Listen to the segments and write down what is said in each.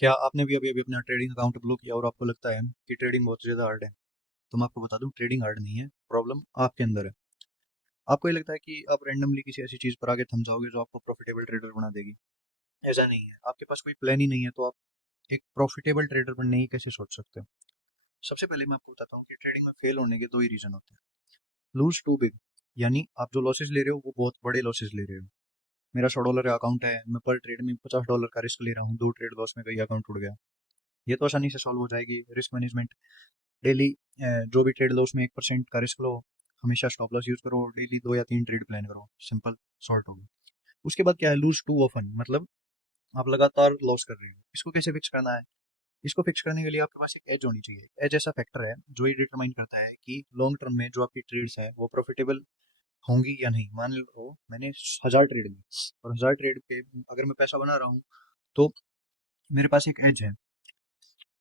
क्या आपने भी अभी अभी अपना ट्रेडिंग अकाउंट ब्लॉक किया और आपको लगता है कि ट्रेडिंग बहुत ज़्यादा हार्ड है? तो मैं आपको बता दूं, ट्रेडिंग हार्ड नहीं है, प्रॉब्लम आपके अंदर है। आपको ये लगता है कि आप रैंडमली किसी ऐसी चीज़ पर आगे थम जाओगे जो आपको प्रॉफिटेबल ट्रेडर बना देगी। ऐसा नहीं है, आपके पास कोई प्लान ही नहीं है तो आप एक प्रॉफिटेबल ट्रेडर बनने की कैसे सोच सकते हो? सबसे पहले मैं आपको बताता हूँ कि ट्रेडिंग में फेल होने के दो ही रीज़न होते हैं। लूज टू बिग, यानी आप जो लॉसेज ले रहे हो वो बहुत बड़े लॉसेज ले रहे हो। मेरा $100 का अकाउंट है, मैं पर ट्रेड में $50 का रिस्क ले रहा हूँ, दो ट्रेड लॉस में गई, अकाउंट उड़ गया। ये तो आसानी से सॉल्व हो जाएगी। रिस्क मैनेजमेंट डेली, जो भी ट्रेड लो उसमें 1% का रिस्क लो, हमेशा स्टॉप लॉस यूज करो, डेली 2 या 3 ट्रेड प्लान करो, सिंपल, सॉल्व होगा। उसके बाद क्या है, लूज टू ऑफन, मतलब आप लगातार लॉस कर रहे हो। इसको कैसे फिक्स करना है? इसको फिक्स करने के लिए आपके पास एक एज होनी चाहिए। एज ऐसा फैक्टर है जो ये डिटरमाइन करता है कि लॉन्ग टर्म में जो आपकी ट्रेड्स है वो प्रॉफिटेबल होंगी या नहीं। मान लो मैंने 1000 ट्रेड ली और 1000 ट्रेड पे अगर मैं पैसा बना रहा हूँ तो मेरे पास एक एज है।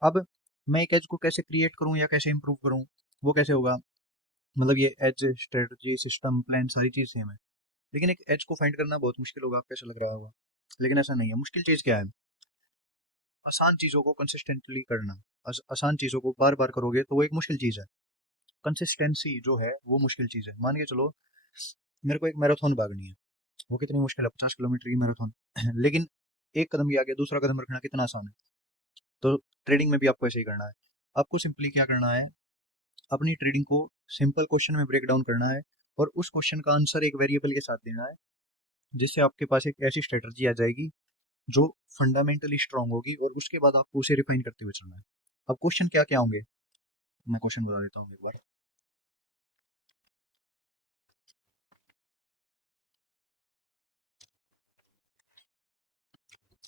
अब मैं एक एज को कैसे क्रिएट करूँ या कैसे इंप्रूव करूँ, वो कैसे होगा? मतलब ये एज, स्ट्रेटजी, सिस्टम, प्लान सारी चीज सेम है, लेकिन एक एज को फाइंड करना बहुत मुश्किल होगा, आपको ऐसा लग रहा होगा, लेकिन ऐसा नहीं है। मुश्किल चीज क्या है? आसान चीजों को कंसिस्टेंटली करना। आसान चीजों को बार बार करोगे तो वो एक मुश्किल चीज है। कंसिस्टेंसी जो है वो मुश्किल चीज है। मान के चलो मेरे को एक मैराथन भागनी है, वो कितनी मुश्किल है, 50 किलोमीटर की मैराथन लेकिन एक कदम के आगे दूसरा कदम रखना कितना आसान है। तो ट्रेडिंग में भी आपको ऐसे ही करना है। आपको सिंपली क्या करना है, अपनी ट्रेडिंग को सिंपल क्वेश्चन में ब्रेक डाउन करना है और उस क्वेश्चन का आंसर एक वेरिएबल के साथ देना है, जिससे आपके पास एक ऐसी स्ट्रेटजी आ जाएगी जो फंडामेंटली स्ट्रांग होगी, और उसके बाद आपको उसे रिफाइन करते हुए चलना है। अब क्वेश्चन क्या क्या होंगे, मैं क्वेश्चन बता देता हूँ एक बार।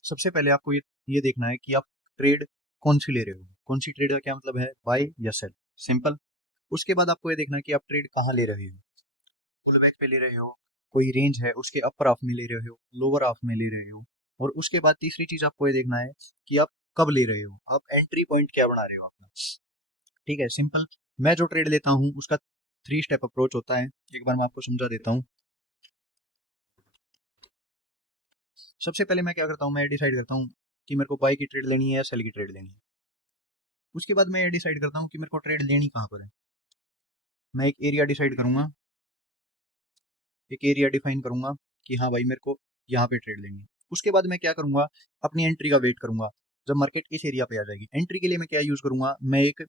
सबसे पहले आपको ये देखना है कि आप ट्रेड कौन सी ले रहे हो। कौन सी ट्रेड का क्या मतलब है, बाय या सेल, सिंपल। उसके बाद आपको ये देखना है कि आप ट्रेड कहाँ ले रहे हो। पुल बैक पे ले रहे हो, कोई रेंज है उसके अपर हाफ में ले रहे हो, लोअर हाफ में ले रहे हो। और उसके बाद तीसरी चीज आपको ये देखना है कि आप कब ले रहे हो, आप एंट्री पॉइंट क्या बना रहे हो अपना। ठीक है, सिंपल। मैं जो ट्रेड लेता हूँ उसका 3 स्टेप अप्रोच होता है, एक बार मैं आपको समझा देता हूँ। सबसे पहले मैं क्या करता हूँ, मैं डिसाइड करता हूँ कि मेरे को बाई की ट्रेड लेनी है या सेल की ट्रेड लेनी है। उसके बाद मैं ये डिसाइड करता हूँ कि मेरे को ट्रेड लेनी कहाँ पर है। मैं एक एरिया डिसाइड करूंगा, एक एरिया डिफाइन करूंगा कि हाँ भाई मेरे को यहाँ पे ट्रेड लेनी है। उसके बाद मैं क्या करूंगा, अपनी एंट्री का वेट करूंगा जब मार्केट इस एरिया पे आ जाएगी। एंट्री के लिए मैं क्या यूज करूंगा, मैं एक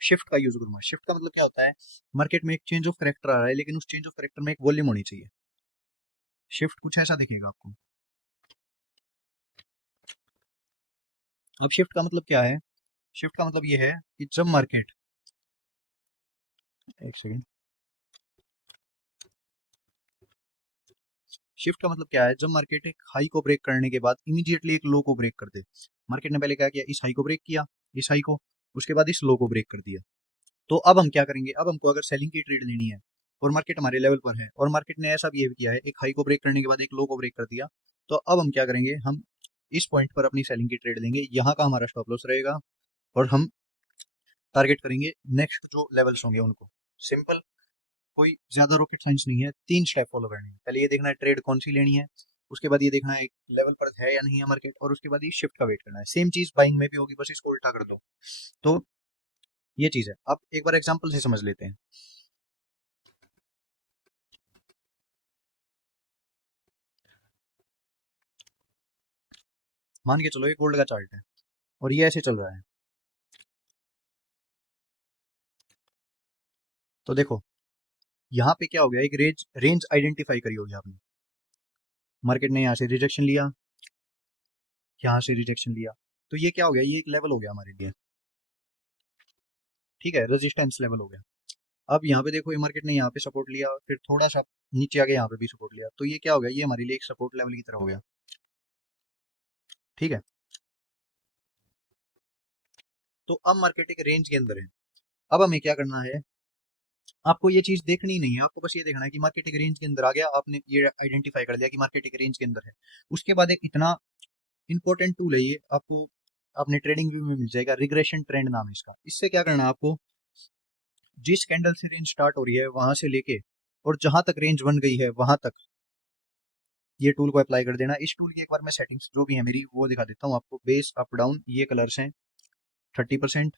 शिफ्ट का यूज करूंगा। शिफ्ट का मतलब क्या होता है, मार्केट में एक चेंज ऑफ करेक्टर आ रहा है लेकिन उस चेंज ऑफ करेक्टर में एक वॉल्यूम होनी चाहिए। शिफ्ट कुछ ऐसा दिखेगा आपको। अब शिफ्ट का मतलब क्या है? शिफ्ट का मतलब ये है कि जब मार्केट, एक सेकेंड, शिफ्ट का मतलब क्या है, जब मार्केट एक हाई को ब्रेक करने के बाद इमीडिएटली एक लो को ब्रेक कर दे। मार्केट ने पहले क्या किया, इस हाई को ब्रेक किया, इस हाई को, उसके बाद इस लो को ब्रेक कर दिया। तो अब हम क्या करेंगे, अब हमको अगर सेलिंग की ट्रेड लेनी है और मार्केट हमारे लेवल पर है और मार्केट ने ऐसा बिहेव किया है, एक हाई को ब्रेक करने के बाद एक लो को ब्रेक कर दिया, तो अब हम क्या करेंगे, हम इस पॉइंट पर अपनी सेलिंग की ट्रेड लेंगे, यहाँ का हमारा स्टॉप लॉस रहेगा और हम टारगेट करेंगे नेक्स्ट जो लेवल्स होंगे उनको। सिंपल, कोई ज्यादा रॉकेट साइंस नहीं है। 3 स्टेप फॉलो करने हैं, पहले ये देखना है ट्रेड कौन सी लेनी है, उसके बाद ये देखना है लेवल पर है या नहीं है मार्केट, और उसके बाद ये शिफ्ट का वेट करना है। सेम चीज बाइंग में भी होगी, बस इसको उल्टा कर दो। तो ये चीज है। आप एक बार एग्जांपल से समझ लेते हैं। मान के चलो ये गोल्ड का चार्ट है और ये ऐसे चल रहा है। तो देखो यहाँ पे क्या हो गया, एक रेंज रेंज आइडेंटिफाई करी होगी आपने। मार्केट ने यहाँ से रिजेक्शन लिया, यहाँ से रिजेक्शन लिया, तो ये क्या हो गया, ये एक लेवल हो गया हमारे लिए। ठीक है, रेजिस्टेंस लेवल हो गया। अब यहाँ पे देखो ये मार्केट ने यहाँ पे सपोर्ट लिया, फिर थोड़ा सा नीचे आ गया, यहाँ पे भी सपोर्ट लिया, तो ये क्या हो गया, ये हमारे लिए एक सपोर्ट लेवल की तरह हो गया। ठीक है, तो अब मार्केट एक रेंज के अंदर है। अब हमें क्या करना है, आपको ये चीज देखनी नहीं है, आपको बस ये देखना है कि मार्केट एक रेंज के अंदर आ गया, आपने ये आइडेंटिफाई कर लिया कि मार्केट एक रेंज के अंदर है। उसके बाद एक इतना इंपॉर्टेंट टूल है ये, आपको अपने ट्रेडिंग व्यू में मिल जाएगा, रिग्रेशन ट्रेंड नाम है इसका। इससे क्या करना है आपको, जिस कैंडल से रेंज स्टार्ट हो रही है वहां से लेके और जहां तक रेंज बन गई है वहां तक, ये टूल को अप्लाई कर देना। इस टूल की एक बार मैं सेटिंग्स जो भी है मेरी वो दिखा देता हूँ आपको। बेस अप डाउन ये कलर्स हैं, 30%,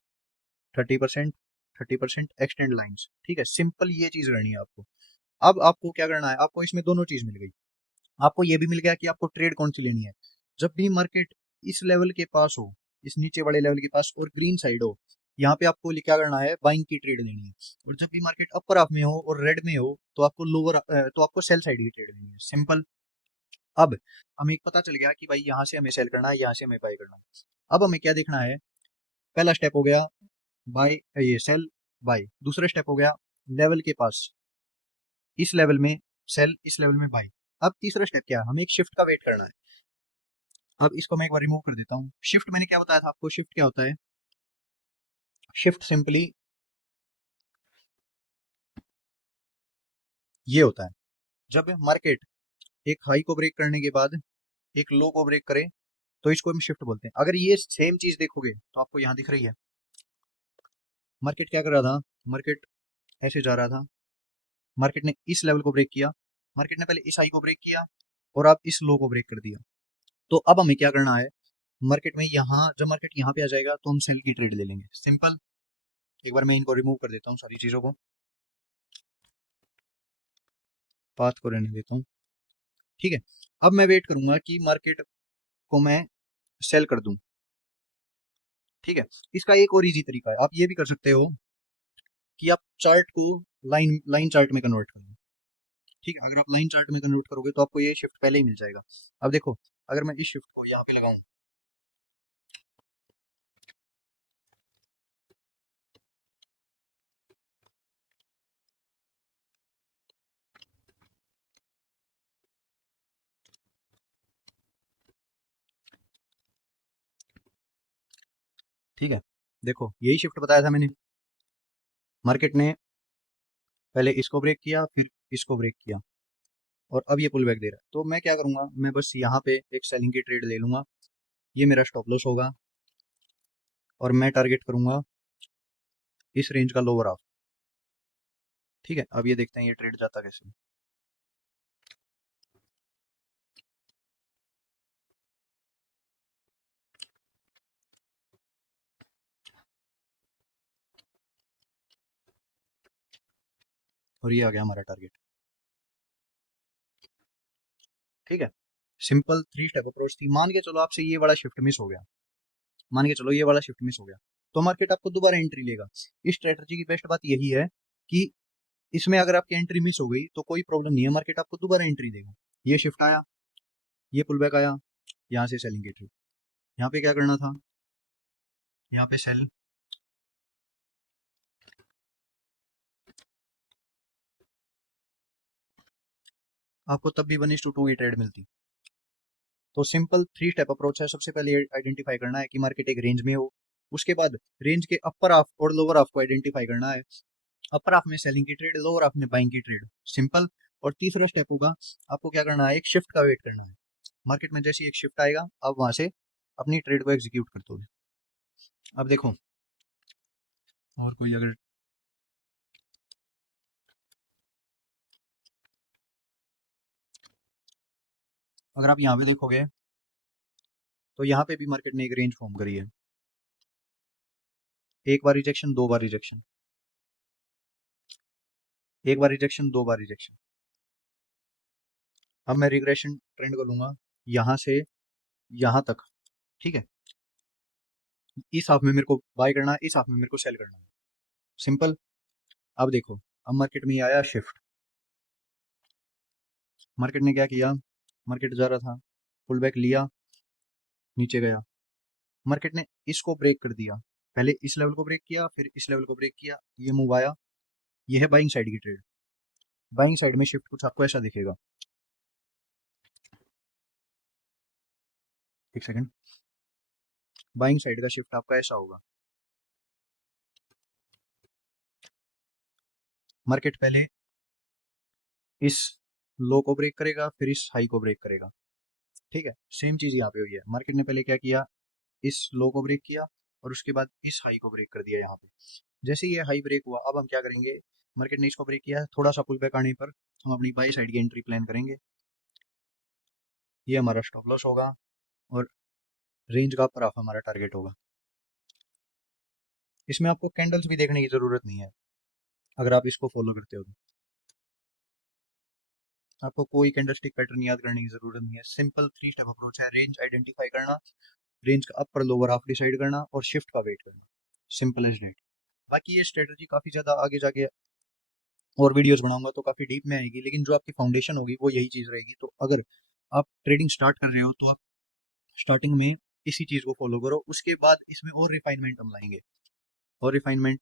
30%, 30%, एक्सटेंड लाइन्स। ठीक है, सिंपल ये चीज करनी है आपको। अब आपको क्या करना है, आपको इसमें दोनों चीज मिल गई। आपको ये भी मिल गया कि आपको ट्रेड कौन सी लेनी है। जब भी मार्केट इस लेवल के पास हो, इस नीचे वाले लेवल के पास और ग्रीन साइड हो, यहाँ पे आपको क्या करना है, बाइंग की ट्रेड लेनी है। और जब भी मार्केट अपर हाफ में हो और रेड में हो तो आपको तो आपको सेल साइड की ट्रेड लेनी है। सिंपल। अब हमें एक पता चल गया कि भाई यहाँ से हमें सेल करना है, यहाँ से हमें बाय करना है। अब हमें क्या देखना है, पहला स्टेप हो गया बाय, ये सेल बाय। दूसरा स्टेप हो गया लेवल के पास, इस लेवल में सेल, इस लेवल में बाय। अब तीसरा स्टेप क्या है, हमें एक शिफ्ट का वेट करना है। अब इसको मैं एक बार रिमूव कर देता हूँ। शिफ्ट मैंने क्या बताया था आपको, शिफ्ट क्या होता है, शिफ्ट सिंपली ये होता है, जब मार्केट एक हाई को ब्रेक करने के बाद एक लो को ब्रेक करे तो इसको हम शिफ्ट बोलते हैं। अगर ये सेम चीज देखोगे तो आपको यहाँ दिख रही है, मार्केट क्या कर रहा था, मार्केट ऐसे जा रहा था, मार्केट ने इस लेवल को ब्रेक किया, मार्केट ने पहले इस हाई को ब्रेक किया और अब इस लो को ब्रेक कर दिया। तो अब हमें क्या करना है, मार्केट में यहाँ, जब मार्केट यहाँ पे आ जाएगा तो हम सेल की ट्रेड ले लेंगे। सिंपल। एक बार मैं इनको रिमूव कर देता हूँ सारी चीजों को, पाथ को रहने देता हूँ। ठीक है, अब मैं वेट करूंगा कि मार्केट को मैं सेल कर दूं। ठीक है, इसका एक और इजी तरीका है, आप ये भी कर सकते हो कि आप चार्ट को लाइन लाइन चार्ट में कन्वर्ट कर लो। ठीक है, अगर आप लाइन चार्ट में कन्वर्ट करोगे तो आपको ये शिफ्ट पहले ही मिल जाएगा। अब देखो, अगर मैं इस शिफ्ट को यहाँ पे लगाऊं, ठीक है, देखो यही शिफ्ट बताया था मैंने। मार्केट ने पहले इसको ब्रेक किया, फिर इसको ब्रेक किया और अब ये पुल बैक दे रहा है। तो मैं क्या करूंगा, मैं बस यहाँ पे एक सेलिंग की ट्रेड ले लूंगा। ये मेरा स्टॉप लॉस होगा और मैं टारगेट करूंगा इस रेंज का लोअर हाफ। ठीक है, अब ये देखते हैं ये ट्रेड जाता कैसे। और ये आ गया हमारा टारगेट। ठीक है, सिंपल 3 स्टेप अप्रोच थी। मान के चलो आपसे ये वाला शिफ्ट मिस हो गया, मान के चलो ये वाला शिफ्ट मिस हो गया, तो मार्केट आपको दोबारा एंट्री लेगा। इस स्ट्रेटजी की बेस्ट बात यही है कि इसमें अगर आपकी एंट्री मिस हो गई तो कोई प्रॉब्लम नहीं है, मार्केट आपको दोबारा एंट्री देगा। ये शिफ्ट आया, ये पुल बैक आया, यहाँ से सेलिंग एंट्री। यहाँ पे क्या करना था, यहाँ पे सेल, आपको तब भी 1:2 की ट्रेड मिलती। तो सिंपल 3 स्टेप अप्रोच है। सबसे पहले आइडेंटिफाई करना है कि मार्केट एक रेंज में हो, उसके बाद रेंज के अपर हाफ और लोअर हाफ को आइडेंटिफाई करना है। अपर हाफ में सेलिंग की ट्रेड, लोअर हाफ में बाइंग की ट्रेड। सिंपल। और तीसरा स्टेप होगा, आपको क्या करना है, एक शिफ्ट का वेट करना है। मार्केट में जैसे ही एक शिफ्ट आएगा आप वहां से अपनी ट्रेड को एग्जीक्यूट कर दोगे। अब देखो, और कोई अगर, अगर आप यहाँ पे देखोगे तो यहाँ पे भी मार्केट ने एक रेंज फॉर्म करी है। एक बार रिजेक्शन, दो बार रिजेक्शन, एक बार रिजेक्शन, दो बार रिजेक्शन। अब मैं रिग्रेशन ट्रेंड को लूंगा यहाँ से यहाँ तक। ठीक है, इस हाफ में मेरे को बाय करना है, इस हाफ में मेरे को सेल करना है। सिंपल। अब देखो, अब मार्केट में ये आया शिफ्ट, मार्केट ने क्या किया, मार्केट जा रहा था, पुल बैक लिया, नीचे गया, मार्केट ने इसको ब्रेक कर दिया, पहले इस लेवल को ब्रेक किया, फिर इस लेवल को ब्रेक किया, ये मूव आया। ये है बाइंग साइड की ट्रेड। बाइंग साइड में शिफ्ट कुछ आपको ऐसा दिखेगा। एक सेकंड, बाइंग साइड का शिफ्ट आपका ऐसा होगा, मार्केट पहले इस लो को ब्रेक करेगा, फिर इस हाई को ब्रेक करेगा। ठीक है, सेम चीज यहाँ पे हुई है। मार्केट ने पहले क्या किया, इस लो को ब्रेक किया और उसके बाद इस हाई को ब्रेक कर दिया यहाँ पे। जैसे ये हाई ब्रेक हुआ, अब हम क्या करेंगे, मार्केट ने इसको ब्रेक किया है, थोड़ा सा पुल बैक आने पर हम अपनी बाई साइड की एंट्री प्लान करेंगे। ये हमारा स्टॉप लॉस होगा और रेंज का अपर हाफ हमारा टारगेट होगा। इसमें आपको कैंडल्स भी देखने की ज़रूरत नहीं है अगर आप इसको फॉलो करते हो तो। आपको कोई कैंडलस्टिक पैटर्न याद करने की ज़रूरत नहीं है। सिंपल 3 स्टेप अप्रोच है। रेंज आइडेंटिफाई करना, रेंज का अपर लोअर हाफ डिसाइड करना और शिफ्ट का वेट करना। Simple as that. बाकी ये स्ट्रेटजी काफ़ी ज़्यादा आगे जाके और वीडियोस बनाऊंगा तो काफ़ी डीप में आएगी, लेकिन जो आपकी फाउंडेशन होगी वो यही चीज़ रहेगी। तो अगर आप ट्रेडिंग स्टार्ट कर रहे हो तो आप स्टार्टिंग में इसी चीज़ को फॉलो करो, उसके बाद इसमें और रिफाइनमेंट हम लाएंगे। और रिफाइनमेंट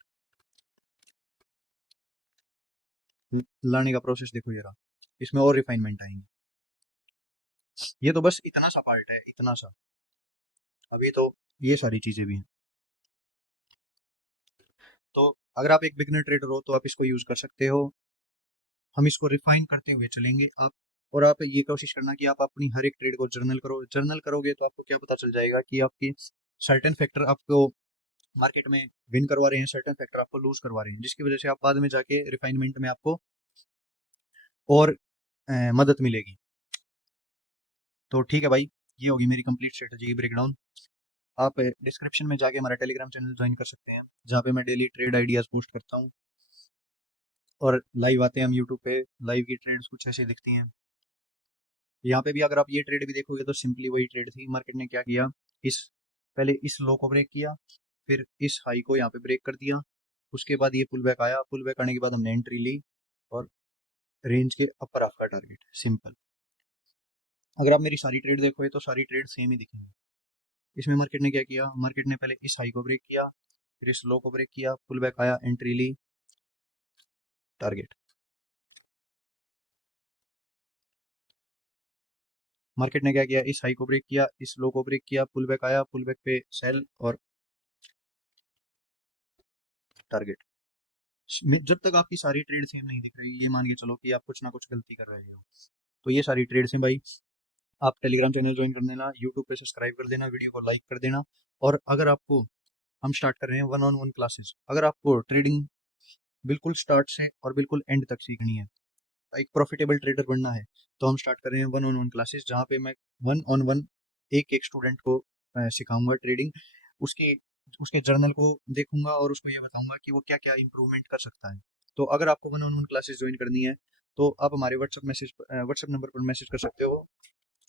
लाने का प्रोसेस देखो ये रहा, इसमें और रिफाइनमेंट आएंगे। ये तो बस इतना सा पार्ट है, इतना सा। अभी तो ये सारी चीज़ें भी हैं। तो अगर आप एक बिगनर ट्रेडर हो तो आप इसको यूज़ कर सकते हो। हम इसको रिफाइन करते हुए चलेंगे। आप और आप ये कोशिश करना कि आप अपनी हर एक ट्रेड को जर्नल करो। जर्नल करोगे तो आपको क्या पता चल जाएगा कि आपकी सर्टेन फैक्टर आपको मार्केट में विन करवा रहे हैं, सर्टेन फैक्टर आपको लूज करवा रहे हैं, जिसकी वजह से आप बाद में जाके रिफाइनमेंट में आपको और मदद मिलेगी। तो ठीक है भाई, ये होगी मेरी कंप्लीट स्ट्रेटजी की ब्रेकडाउन। आप डिस्क्रिप्शन में जाके हमारा टेलीग्राम चैनल ज्वाइन कर सकते हैं, जहाँ पे मैं डेली ट्रेड आइडियाज़ पोस्ट करता हूँ और लाइव आते हैं हम यूट्यूब पे। लाइव की ट्रेड्स कुछ ऐसे दिखती हैं। यहाँ पे भी अगर आप ये ट्रेड भी देखोगे तो सिंपली वही ट्रेड थी। मार्केट ने क्या किया, इस पहले इस लो को ब्रेक किया, फिर इस हाई को यहाँ पे ब्रेक कर दिया, उसके बाद ये पुल बैक आया, पुल बैक आने के बाद हमने एंट्री ली और रेंज के अपर हाफ का टारगेट। सिंपल। अगर आप मेरी सारी ट्रेड देखोगे तो सारी ट्रेड सेम ही दिखेंगी। इसमें मार्केट ने क्या किया, मार्केट ने पहले इस हाई को ब्रेक किया, फिर इस लो को ब्रेक किया, पुल बैक आया, एंट्री ली, टारगेट। मार्केट ने क्या किया, इस हाई को ब्रेक किया, इस लो को ब्रेक किया, पुल बैक आया, पुल बैक पे सेल और टारगेट। जब तक आपकी सारी ट्रेड सेम नहीं दिख रही, ये मान के चलो कि आप कुछ ना कुछ गलती कर रहे हो। तो ये सारी ट्रेड्स हैं भाई। आप टेलीग्राम चैनल ज्वाइन कर देना, यूट्यूब पे सब्सक्राइब कर देना, वीडियो को लाइक कर देना। और अगर आपको, हम स्टार्ट कर रहे हैं 1-on-1 क्लासेस, अगर आपको ट्रेडिंग बिल्कुल स्टार्ट से और बिल्कुल एंड तक सीखनी है, एक प्रॉफिटेबल ट्रेडर बनना है, तो हम स्टार्ट कर रहे हैं 1-on-1 क्लासेस, जहाँ पे मैं 1-on-1 एक एक स्टूडेंट को सिखाऊंगा ट्रेडिंग। उसके उसके जर्नल को देखूंगा और उसको ये बताऊंगा कि वो क्या क्या इंप्रूवमेंट कर सकता है। तो अगर आपको 1-on-1 क्लासेस ज्वाइन करनी है तो आप हमारे व्हाट्सएप नंबर पर मैसेज कर सकते हो।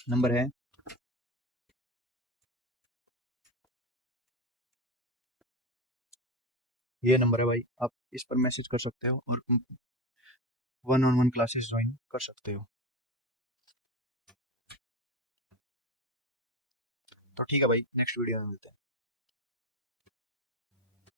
नंबर है, ये नंबर है भाई, आप इस पर मैसेज कर सकते हो और 1-on-1 क्लासेस ज्वाइन कर सकते हो। तो ठीक है भाई, नेक्स्ट वीडियो में मिलते हैं।